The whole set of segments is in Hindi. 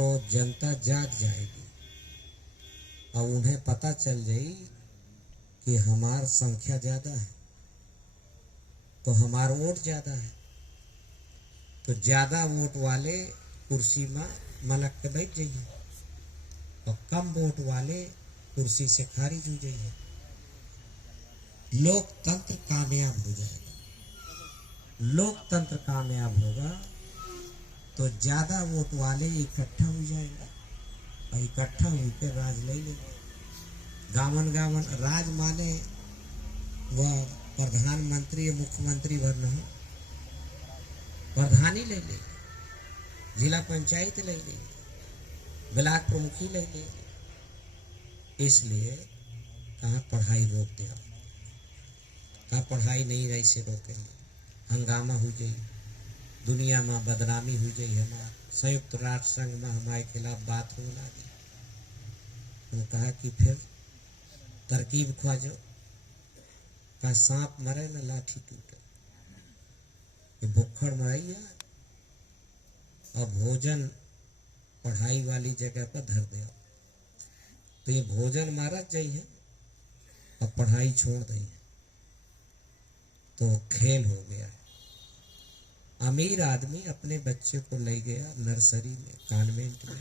तो जनता जाग जाएगी और उन्हें पता चल जाई कि हमार संख्या ज्यादा है तो हमार वोट ज्यादा है, तो ज्यादा वोट वाले कुर्सी में मलक के बैठ जाइए और कम वोट वाले कुर्सी से खारिज हो जाइए। लोकतंत्र कामयाब हो जाएगा। लोकतंत्र कामयाब होगा तो ज्यादा वोट वाले इकट्ठा हो जाएगा और इकट्ठा होकर राज ले लेंगे। गावन गावन राज माने वह प्रधानमंत्री या मुख्यमंत्री भर नहीं, प्रधानी ले लेंगे, जिला पंचायत ले लेंगे, ब्लॉक प्रमुखी ले लेंगे। इसलिए कहाँ पढ़ाई रोक दिया, कहाँ पढ़ाई नहीं रही से रोकेंगे। हंगामा हो जाए, दुनिया में बदनामी हो जाए, हमारे संयुक्त राष्ट्र संघ में हमारे खिलाफ बात हो लगी। तो कहा कि फिर तरकीब खोजो, का सांप मरे न लाठी टूटे, ये भुक्खड़ मरैया और भोजन पढ़ाई वाली जगह पर धर दे। तो ये भोजन मारत जाइए और पढ़ाई छोड़ दी, तो खेल हो गया है। अमीर आदमी अपने बच्चे को ले गया नर्सरी में, कॉन्वेंट में,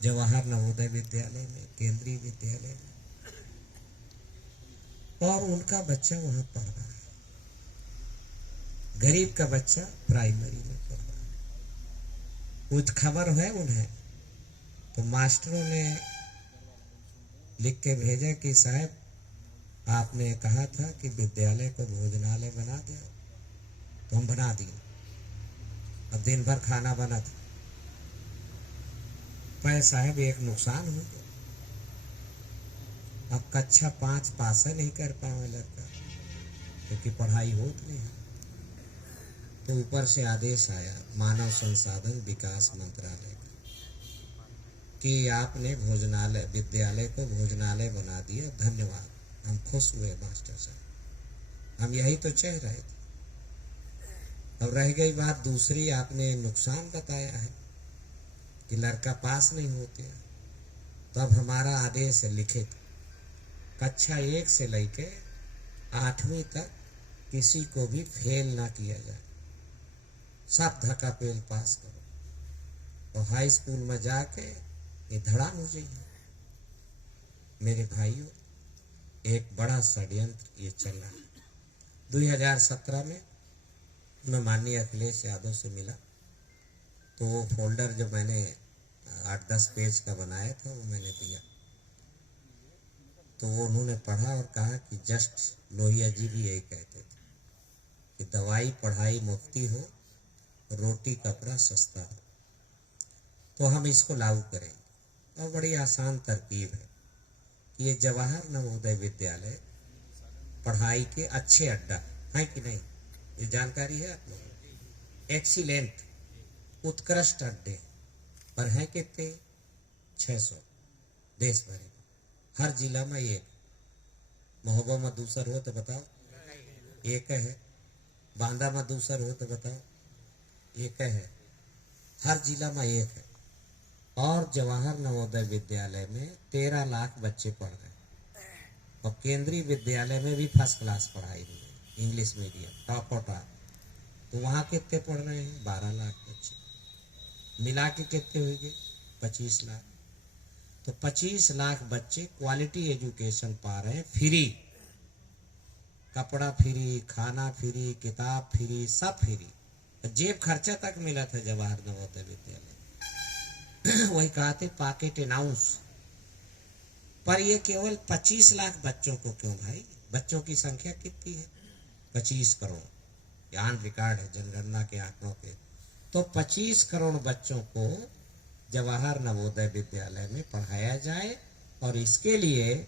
जवाहर नवोदय विद्यालय में, केंद्रीय विद्यालय में, और उनका बच्चा वहां पढ़ रहा है। गरीब का बच्चा प्राइमरी में पढ़ रहा है। कुछ खबर है उन्हें, तो मास्टरों ने लिख के भेजा कि साहब आपने कहा था कि विद्यालय को भोजनालय बना दे, तो हम बना दिए। अब दिन भर खाना बना था, पर साहब एक नुकसान हो गया, अब कक्षा 5 पास नहीं कर पावे लड़का, क्योंकि पढ़ाई होत नहीं है। तो ऊपर से आदेश आया मानव संसाधन विकास मंत्रालय का कि आपने भोजनालय, विद्यालय को भोजनालय बना दिया, धन्यवाद, हम खुश हुए मास्टर साहब, हम यही तो चाह रहे थे। अब रह गई बात दूसरी, आपने नुकसान बताया है कि लड़का पास नहीं होते। तो अब हमारा आदेश है लिखित, कक्षा 1 से लेके 8वीं तक किसी को भी फेल ना किया जाए, सब धक्का पेल पास करो। और हाई स्कूल में जाके ये धड़ाम हो जाइए। मेरे भाइयों, एक बड़ा षड्यंत्र ये चल रहा है। 2017 में मैं माननीय अखिलेश यादव से मिला, तो वो फोल्डर जो मैंने 8-10 पेज का बनाया था वो मैंने दिया। तो वो उन्होंने पढ़ा और कहा कि जस्ट लोहिया जी भी यही कहते थे कि दवाई पढ़ाई मुफ्ती हो, रोटी कपड़ा सस्ता हो। तो हम इसको लागू करेंगे और बड़ी आसान तरकीब है कि ये जवाहर नवोदय विद्यालय पढ़ाई के अच्छे अड्डा है कि नहीं, ये जानकारी है आप लोगों। एक्सीलेंट उत्कृष्ट अड्डे पर हैं कितने, 600 देश भर में, हर जिला में एक। महोबा में दूसर हो तो बताओ, एक है। बांदा में दूसर हो तो बताओ, एक है। हर जिला में एक है। और जवाहर नवोदय विद्यालय में 13 लाख बच्चे पढ़ रहे हैं और केंद्रीय विद्यालय में भी फर्स्ट क्लास पढ़ाई हुई है, इंग्लिश मीडियम टॉप और टॉप। तो वहाँ कितने पढ़ रहे हैं, 12 लाख बच्चे। मिला के कितने हो गए, 25 लाख। तो 25 लाख बच्चे क्वालिटी एजुकेशन पा रहे हैं, फ्री, कपड़ा फ्री, खाना फ्री, किताब फ्री, सब फ्री। जेब खर्चा तक मिला था जवाहर नवोदय विद्यालय। वही कहते पॉकेट अनाउंस। पर ये केवल 25 लाख बच्चों को क्यों भाई, बच्चों की संख्या कितनी है, 25 करोड़। ऑन रिकॉर्ड है जनगणना के आंकड़ों पे। तो 25 करोड़ बच्चों को जवाहर नवोदय विद्यालय में पढ़ाया जाए और इसके लिए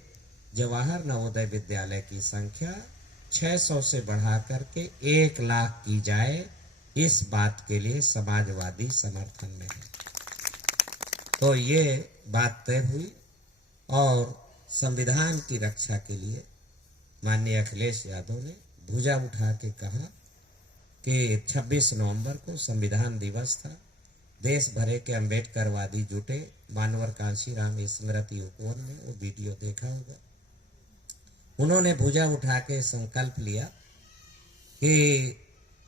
जवाहर नवोदय विद्यालय की संख्या 600 से बढ़ा करके 1 लाख की जाए। इस बात के लिए समाजवादी समर्थन में है। तो ये बात तय हुई और संविधान की रक्षा के लिए माननीय अखिलेश यादव ने भुजा उठा के कहा कि 26 नवंबर को संविधान दिवस था, देश भरे के अम्बेडकरवादी जुटे मानवर कांशीराम स्मृति उपवन में, वो वीडियो देखा होगा। उन्होंने भुजा उठा के संकल्प लिया कि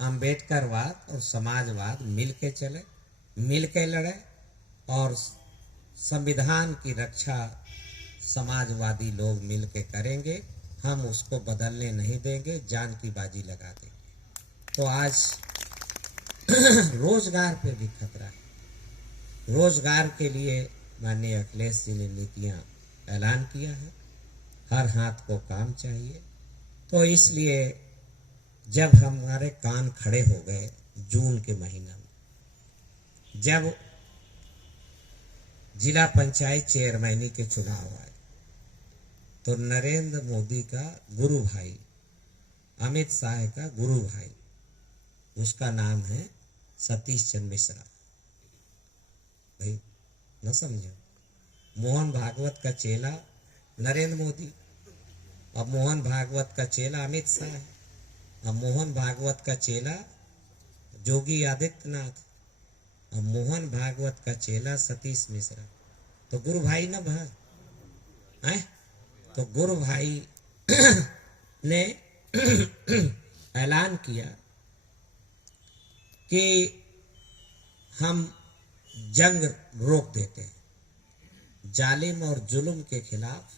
अम्बेडकरवाद और समाजवाद मिल के चले, मिल के लड़े और संविधान की रक्षा समाजवादी लोग मिल के करेंगे, हम उसको बदलने नहीं देंगे, जान की बाजी लगा देंगे। तो आज रोजगार पे भी खतरा है। रोजगार के लिए माननीय अखिलेश जी ने नीतियां ऐलान किया है, हर हाथ को काम चाहिए। तो इसलिए जब हमारे कान खड़े हो गए जून के महीना में, जब जिला पंचायत चेयरमैनी के चुनाव आए, तो नरेंद्र मोदी का गुरु भाई, अमित शाह का गुरु भाई, उसका नाम है सतीश चंद्र मिश्रा। भाई न समझो, मोहन भागवत का चेला नरेंद्र मोदी, अब मोहन भागवत का चेला अमित शाह, अब मोहन भागवत का चेला योगी आदित्यनाथ, अब मोहन भागवत का चेला सतीश मिश्रा। तो गुरु भाई न भा है। तो गुरु भाई ने ऐलान किया कि हम जंग रोक देते हैं, जालिम और जुल्म के खिलाफ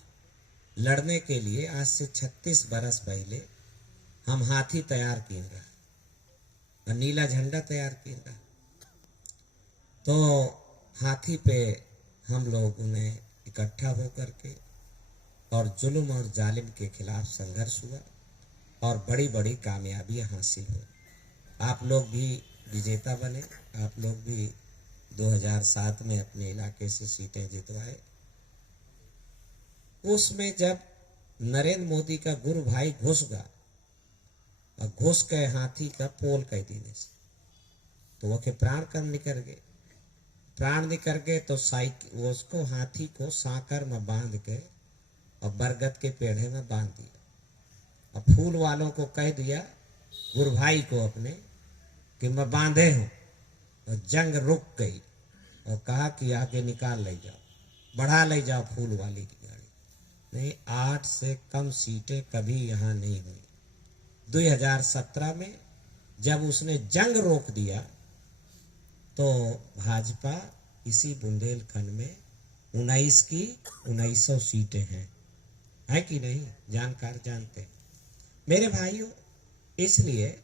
लड़ने के लिए आज से 36 बरस पहले हम हाथी तैयार किए रहा और नीला झंडा तैयार किए रहा। तो हाथी पे हम लोग उन्हें इकट्ठा होकर के और जुल्म और जालिम के खिलाफ संघर्ष हुआ और बड़ी बड़ी कामयाबियां हासिल हुई। आप लोग भी विजेता बने, आप लोग भी 2007 में अपने इलाके से सीटें जितवाए। उसमें जब नरेंद्र मोदी का गुरु भाई घुस गया और घुस गए हाथी का पोल कह देने से, तो वह के प्राण कम निकल गए। प्राण निकल गए तो साइकिल उसको हाथी को सांकर में बांध के और बरगद के पेड़े में बांध दिया और फूल वालों को कह दिया, गुरु भाई को अपने, कि मैं बांधे हूं। और जंग रुक गई और कहा कि आगे निकाल ले जाओ, बढ़ा ले जाओ फूल वाली की गाड़ी। नहीं, 8 से कम सीटें कभी यहाँ नहीं हुई। 2017 में जब उसने जंग रोक दिया तो भाजपा इसी बुंदेलखंड में 19 की 1900 सीटें हैं, है कि नहीं? जानकार जानते हैं मेरे भाइयों। इसलिए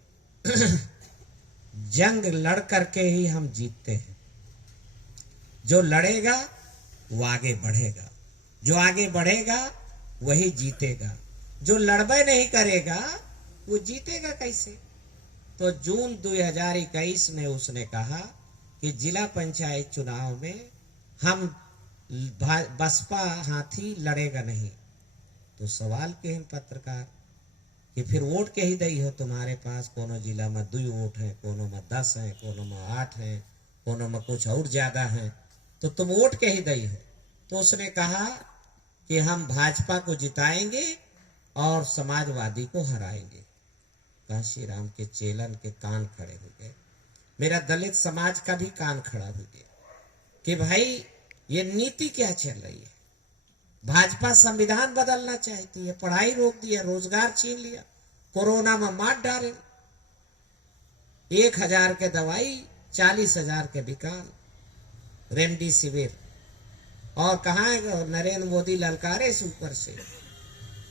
जंग लड़ करके ही हम जीतते हैं। जो लड़ेगा वो आगे बढ़ेगा, जो आगे बढ़ेगा वही जीतेगा। जो लड़बे नहीं करेगा वो जीतेगा कैसे? तो जून 2021 में उसने कहा कि जिला पंचायत चुनाव में हम बसपा हाथी लड़ेगा नहीं। तो सवाल के हैं पत्रकार कि फिर वोट के ही दई हो, तुम्हारे पास कोनो जिला में 2 वोट है, कोनो में 10 है, कोनो में 8 है, कोनो में कुछ और ज्यादा है, तो तुम वोट के ही दई हो। तो उसने कहा कि हम भाजपा को जिताएंगे और समाजवादी को हराएंगे। कांशीराम के चेलन के कान खड़े हो गए, मेरा दलित समाज का भी कान खड़ा हो गया कि भाई ये नीति क्या चल रही है। भाजपा संविधान बदलना चाहती है, पढ़ाई रोक दिया, रोजगार छीन लिया, कोरोना में मार डाले, 1000 के दवाई 40,000 के विकाल, रेमडेसिविर। और कहा है नरेंद्र मोदी ललकारे से ऊपर से,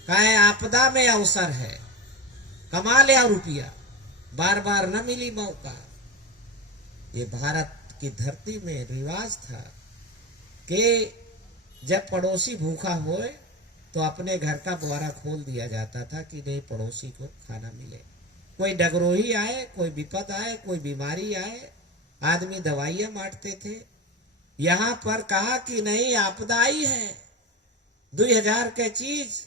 कहा है आपदा में अवसर है, कमा लिया रुपया, बार बार न मिली मौका। ये भारत की धरती में रिवाज था कि जब पड़ोसी भूखा होए तो अपने घर का द्वारा खोल दिया जाता था कि नहीं पड़ोसी को खाना मिले। कोई डगरोही आए, कोई विपद आए, कोई बीमारी आए, आदमी दवाइयां बांटते थे। यहां पर कहा कि नहीं आपदा आई है, 2000 के चीज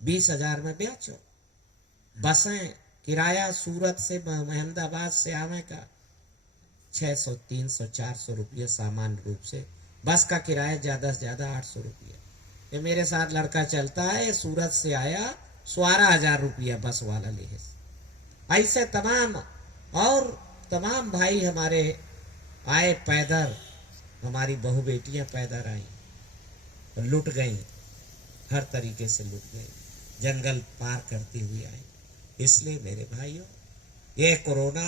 20,000 में बेचो। बसें किराया सूरत से अहमदाबाद से आने का 600, 300, 400 रुपये सामान्य रूप से। बस का किराया ज्यादा से ज्यादा 800 रुपये। ये मेरे साथ लड़का चलता है, सूरत से आया, 12,000 रुपया बस वाला ले। ऐसे तमाम और तमाम भाई हमारे आए पैदल, हमारी बहू बेटियां पैदल आई, लुट गई, हर तरीके से लुट गई, जंगल पार करती हुई आई। इसलिए मेरे भाइयों, ये कोरोना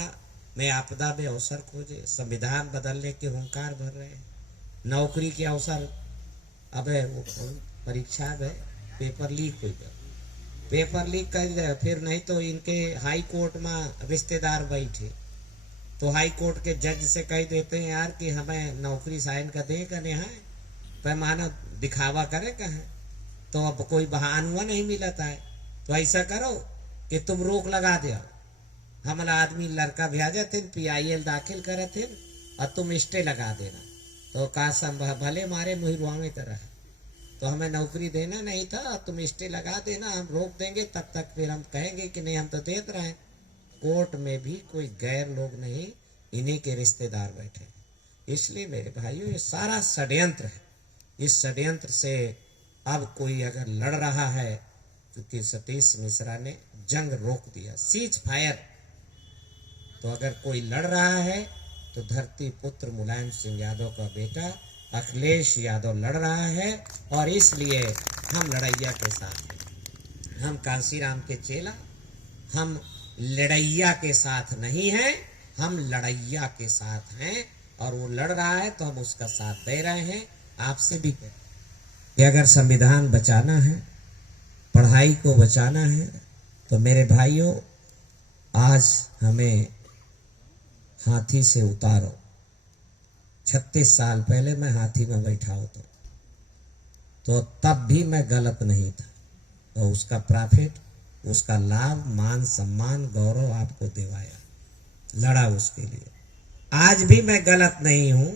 में आपदा में अवसर खोजे, संविधान बदलने के हुंकार भर रहे हैं, नौकरी के अवसर। अब वो परीक्षा में पेपर लीक हो गया, पेपर लीक कर दिया, फिर नहीं तो इनके हाई कोर्ट में रिश्तेदार बैठे, तो हाई कोर्ट के जज से कह देते हैं यार कि हमें नौकरी साइन का दे का नहीं है, पैमाना दिखावा करे का है, तो अब कोई बहानुआ नहीं मिलता है, तो ऐसा करो कि तुम रोक लगा दो। हमारा आदमी लड़का भेजा थे, PIL दाखिल करे थे, और तुम स्टे लगा देना। तो कहा भले मारे मुहिरवावे तरह, तो हमें नौकरी देना नहीं था, तुम स्टे लगा देना, हम रोक देंगे, तब तक फिर हम कहेंगे कि नहीं हम तो देते रहे। कोर्ट में भी कोई गैर लोग नहीं, इन्हीं के रिश्तेदार बैठे। इसलिए मेरे भाइयों, ये सारा षड्यंत्र है। इस षड्यंत्र से अब कोई अगर लड़ रहा है, क्योंकि सतीश मिश्रा ने जंग रोक दिया, सीज फायर, तो अगर कोई लड़ रहा है तो धरती पुत्र मुलायम सिंह यादव का बेटा अखिलेश यादव लड़ रहा है, और इसलिए हम लड़ैया के साथ हैं। हम कांसीराम के चेला, हम लड़ैया के साथ नहीं हैं, हम लड़ैया के साथ हैं, और वो लड़ रहा है तो हम उसका साथ दे रहे हैं। आपसे भी कि अगर संविधान बचाना है, पढ़ाई को बचाना है, तो मेरे भाइयों, आज हमें हाथी से उतारो। 36 साल पहले मैं हाथी में बैठा होता, तो तब भी मैं गलत नहीं था, तो उसका प्रॉफिट, उसका लाभ, मान सम्मान, गौरव आपको दिवाया, लड़ा उसके लिए। आज भी मैं गलत नहीं हूं।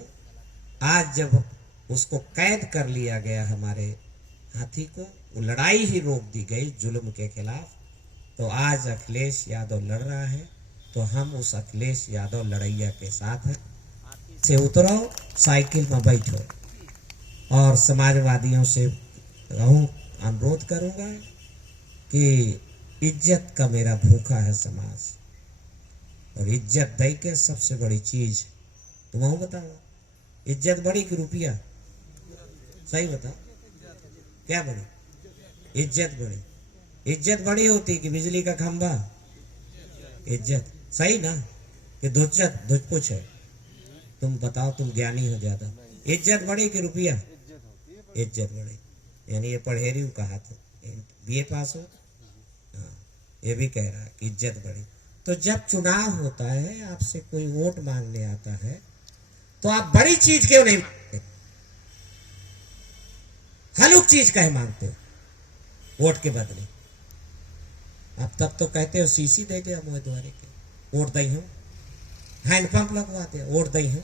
आज जब उसको कैद कर लिया गया, हमारे हाथी को, वो लड़ाई ही रोक दी गई जुल्म के खिलाफ, तो आज अखिलेश यादव लड़ रहा है, तो हम उस अखिलेश यादव लड़ैया के साथ हैं। से उतरो, साइकिल में बैठो, और समाजवादियों से कहूँ, अनुरोध करूंगा कि इज्जत का मेरा भूखा है समाज, और इज्जत दे के सबसे बड़ी चीज तुम बताओ, इज्जत बड़ी कि रुपया? सही बताओ, क्या बड़ी? इज्जत बड़ी। इज्जत बड़ी होती कि बिजली का खंभा? इज्जत। सही ना? कि धुचपुच है? तुम बताओ, तुम ज्ञानी हो ज्यादा। इज्जत बड़ी कि रुपया? इज्जत बड़ी। यानी ये पढ़ेरी कहा था, BA पास हो, हाँ, ये भी कह रहा है कि इज्जत बड़ी। तो जब चुनाव होता है, आपसे कोई वोट मांगने आता है, तो आप बड़ी चीज क्यों नहीं मांगते? हलुक चीज कहे मांगते हो वोट के बदले? आप तब तो कहते हो CC दे दे उम्मीदवार के, वोट दई हूं, हैंडपंप लगवा दे, वोट दई हूं।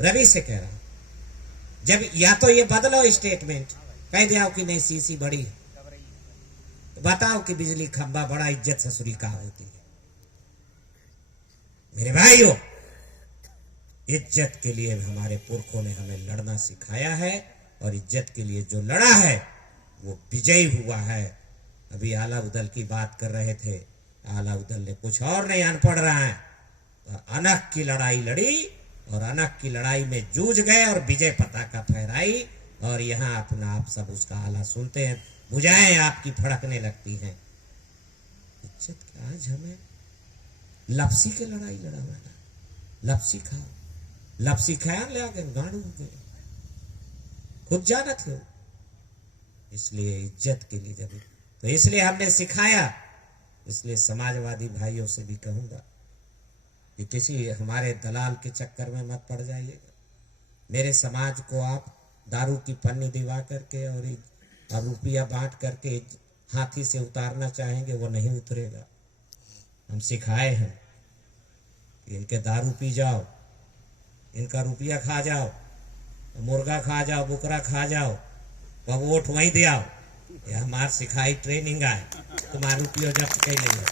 रवि से कह रहा हूं, जब या तो ये बदलो स्टेटमेंट, कह दे कि नहीं CC बड़ी है, तो बताओ कि बिजली खंभा बड़ा, इज्जत ससुरी का होती है। मेरे भाइयों, इज्जत के लिए हमारे पुरखों ने हमें लड़ना सिखाया है, और इज्जत के लिए जो लड़ा है वो विजयी हुआ है। अभी आला उदल की बात कर रहे थे, आला उदल ने कुछ और नहीं, अनपढ़ रहा है, तो अनक की लड़ाई लड़ी, और अनक की लड़ाई में जूझ गए, और विजय पताका फहराई, और यहाँ अपना आप सब उसका आला सुनते हैं, भुजाएं आपकी फड़कने लगती हैं। इज्जत क्या? आज हमें लपसी के लड़ाई लड़ा वाला, लपसी खाओ, लपसी खाया ले आगे गाड़ू हो गए, खुद जानत हो। इसलिए इज्जत के लिए जब, तो इसलिए हमने सिखाया। इसलिए समाजवादी भाइयों से भी कहूंगा कि किसी हमारे दलाल के चक्कर में मत पड़ जाइएगा। मेरे समाज को आप दारू की पन्नी दिवा करके और रुपया बांट करके हाथी से उतारना चाहेंगे, वो नहीं उतरेगा। हम सिखाए हैं कि इनके दारू पी जाओ, इनका रुपया खा जाओ, मुर्गा खा जाओ, बुकरा खा जाओ, वह वोट वहीं दे आओ। ये हमार सिखाई ट्रेनिंग है, तुम्हारा रुपया जब्त कर लिया।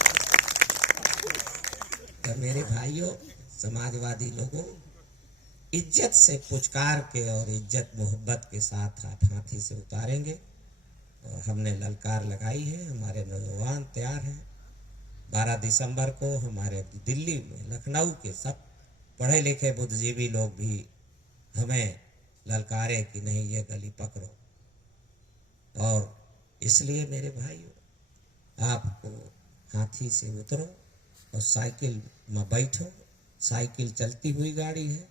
तो मेरे भाइयों, समाजवादी लोगों, इज्जत से पुचकार के और इज्जत मोहब्बत के साथ आप हाथी से उतारेंगे, और हमने ललकार लगाई है, हमारे नौजवान तैयार हैं। 12 दिसंबर को हमारे दिल्ली में, लखनऊ के सब पढ़े लिखे बुद्धिजीवी लोग भी हमें ललकारे कि नहीं ये गली पकड़ो। और इसलिए मेरे भाइयों, आपको हाथी से उतरो और साइकिल में बैठो। साइकिल चलती हुई गाड़ी है,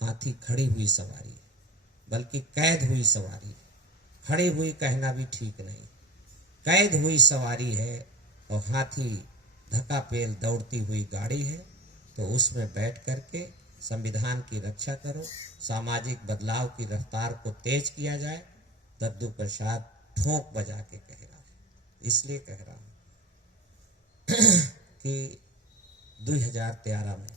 हाथी खड़ी हुई सवारी है, बल्कि कैद हुई सवारी है। खड़ी हुई कहना भी ठीक नहीं, कैद हुई सवारी है। और हाथी धक्का पेल दौड़ती हुई गाड़ी है। तो उसमें बैठ करके संविधान की रक्षा करो, सामाजिक बदलाव की रफ्तार को तेज किया जाए। दद्दू प्रसाद ठोंक बजा के कह रहा है। इसलिए कह रहा हूँ कि 2013 में